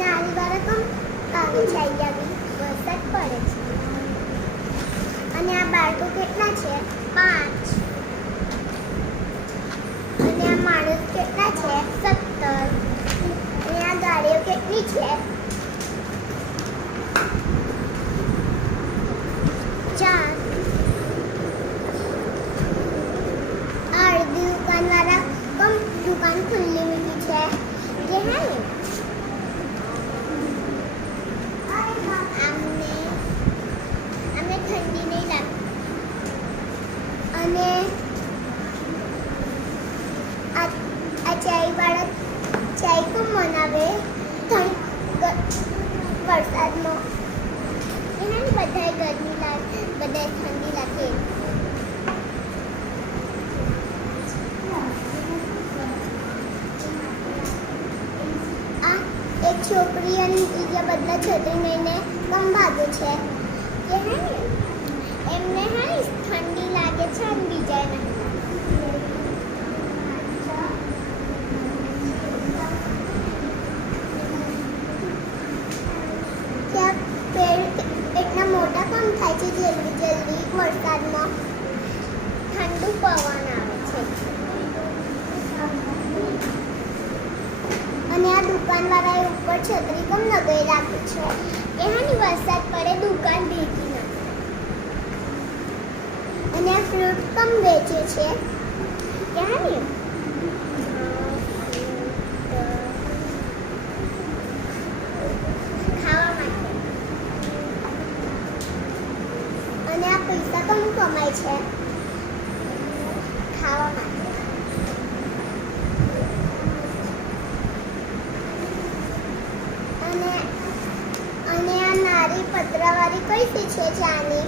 નારી બાળકો કામે ચાલી આવી વરસાદ પડે છે અને આ બાળકો કેટલા છે 5 અને આ માણસ કેટલા છે 17 અને આ ગાડીઓ કેટલી છે 4 અડધી દુકાનવાળા દુકાન ખુલ્લી મૂકી છે કે હે અમને ઠંડી નહીં લાગતી અને આ ચાય કોણ બનાવે વરસાદમાં એનાની બધાય ગરમી લાગે બધાય ઠંડી લાગે આ એક છોકરી અને બીજા બધા છોકરી લઈને કમ ભાગે છે કે હે એમને હે ઠંડી લાગે છે અને બીજાને ત્યાં પેડ એટલા મોટા કામ થાય છે જલ્દી વરસાદમાં ઠંડુ પવન આવે છે અને આ દુકાનવાળાએ ઉપર છત્રી કમ લગાવી રાખી છે એનાની વરસાદ પડે દુકાન ભેગી ના અને આ ફ્રૂટ કમ વેચે છે ક્યાંની ખાવા માટે અને આ પૈસા કમ કમાય છે ખાવા માટે અને આ નારી પતરાવાળી કઈ છે ચાની